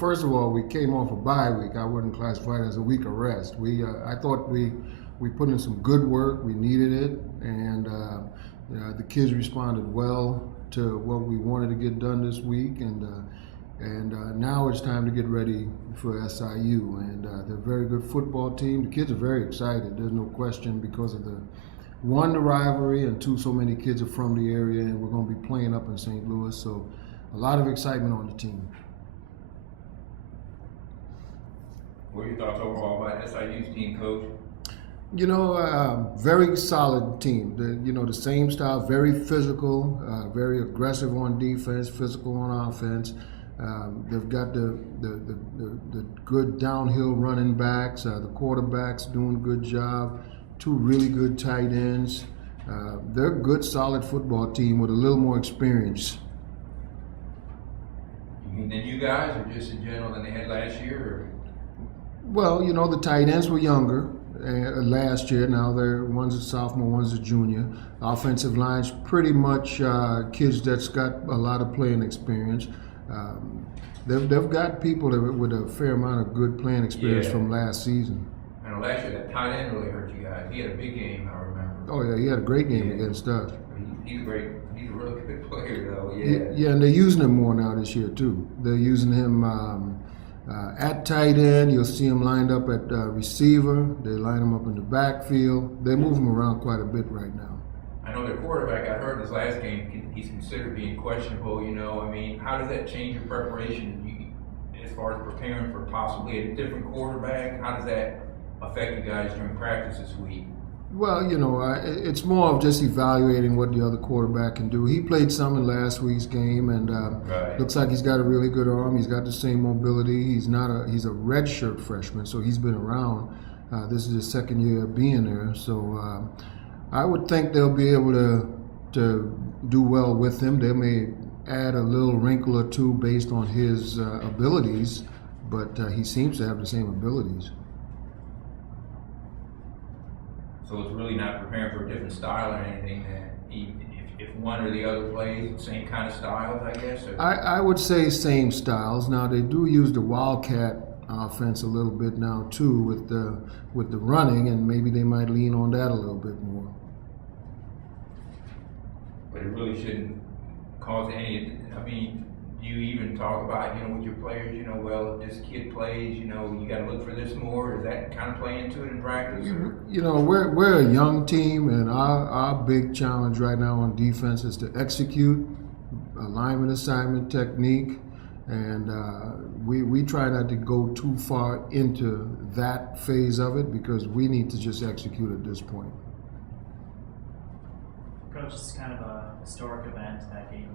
first of all, we came off a bye week. I wouldn't classify it as a week of rest. I thought we put in some good work. We needed it, and the kids responded well to what we wanted to get done this week, and now it's time to get ready for SIU. And they're a very good football team. The kids are very excited. There's no question because of the rivalry, and two, so many kids are from the area, and we're going to be playing up in St. Louis. So a lot of excitement on the team. What are your thoughts overall about SIU's team, Coach? Very solid team. The same style, very physical, very aggressive on defense, physical on offense. They've got the good downhill running backs. The quarterbacks doing a good job. Two really good tight ends. They're a good, solid football team with a little more experience. You mean than you guys, or just in general than they had last year? Or? Well, the tight ends were younger last year. Now one's a sophomore, one's a junior. Offensive line's pretty much kids that's got a lot of playing experience. They've got people with a fair amount of good playing experience from last season. I know last year that tight end really hurt you guys. He had a big game, I remember. Oh yeah, he had a great game against us. He's a really good player though. Yeah, and they're using him more now this year too. They're using him at tight end. You'll see him lined up at receiver. They line him up in the backfield. They move him around quite a bit right now. I know their quarterback got hurt in his last game. He's considered being questionable. How does that change your preparation as far as preparing for possibly a different quarterback? How does that affect you guys during practice this week? Well, it's more of just evaluating what the other quarterback can do. He played some in last week's game, and looks like he's got a really good arm. He's got the same mobility. He's a redshirt freshman, so he's been around. This is his second year of being there, so I would think they'll be able to do well with him. They may add a little wrinkle or two based on his abilities, but he seems to have the same abilities. So it's really not preparing for a different style or anything, that if one or the other plays the same kind of styles, I guess? Or? I would say same styles. Now they do use the Wildcat offense a little bit now too with the running, and maybe they might lean on that a little bit more. But it really shouldn't cause any, do you even talk about, with your players, well, if this kid plays, you got to look for this more? Does that kind of play into it in practice? Or? We're a young team, and our big challenge right now on defense is to execute alignment, assignment, technique, and we try not to go too far into that phase of it because we need to just execute at this point. Coach, it's kind of a historic event, that game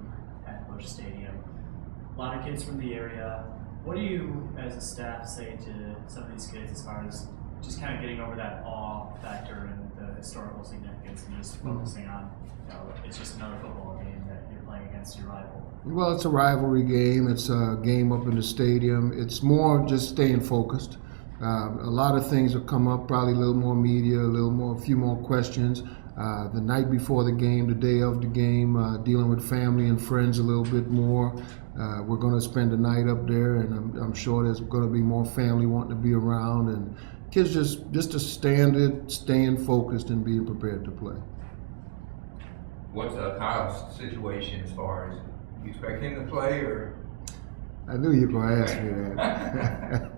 at Busch Stadium. A lot of kids from the area. What do you, as a staff, say to some of these kids as far as just kind of getting over that awe factor and the historical significance, and just focusing on, it's just another football game that you're playing against your rival? Well, it's a rivalry game. It's a game up in the stadium. It's more just staying focused. A lot of things will come up, probably a little more media, a few more questions. The night before the game, the day of the game, dealing with family and friends a little bit more. We're going to spend the night up there, and I'm sure there's going to be more family wanting to be around, and kids just a standard, staying focused and being prepared to play. What's Kyle's situation as far as you expect him to play, or? I knew you were going to ask me that.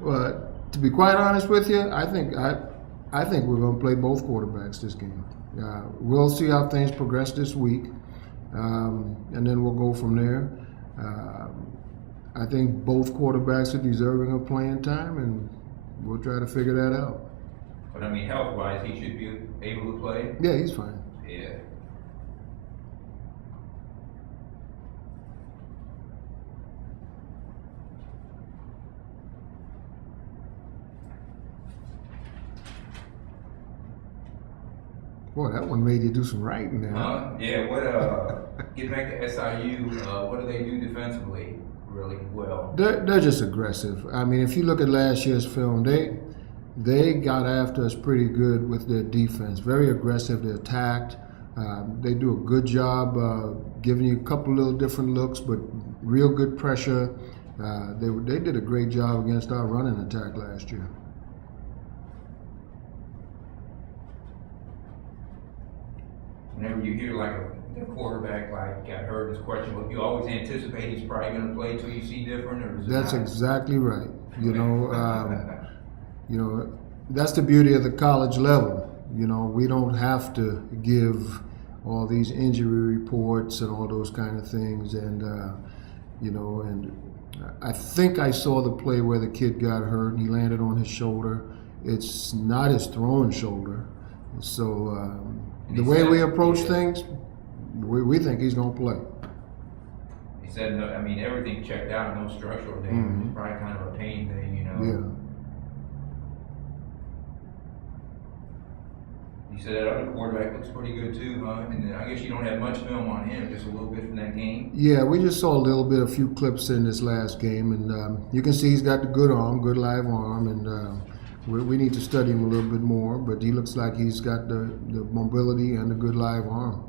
Well, to be quite honest with you, I think we're going to play both quarterbacks this game. We'll see how things progress this week, and then we'll go from there. I think both quarterbacks are deserving of playing time, and we'll try to figure that out. But health-wise, he should be able to play? Yeah, he's fine. Yeah. Boy, that one made you do some writing now. Get back to SIU, what do they do defensively really well? They're just aggressive. If you look at last year's film, they got after us pretty good with their defense. Very aggressive, they attacked. They do a good job giving you a couple little different looks, but real good pressure. They did a great job against our running attack last year. Whenever you hear like a quarterback like got hurt, is questionable, you always anticipate he's probably going to play till you see different, or is it That's not? exactly right. You know, that's the beauty of the college level. You know, we don't have to give all these injury reports and all those kind of things. And, and I think I saw the play where the kid got hurt and he landed on his shoulder. It's not his throwing shoulder. So the way we approach things, we think he's going to play. He said, no, I mean, everything checked out, no structural damage. Mm-hmm. It's probably kind of a pain thing, you know. Yeah. You said that other quarterback looks pretty good too, huh? And I guess you don't have much film on him, just a little bit from that game. Yeah, we just saw a few clips in this last game, and you can see he's got the good live arm, and we need to study him a little bit more, but he looks like he's got the mobility and the good live arm.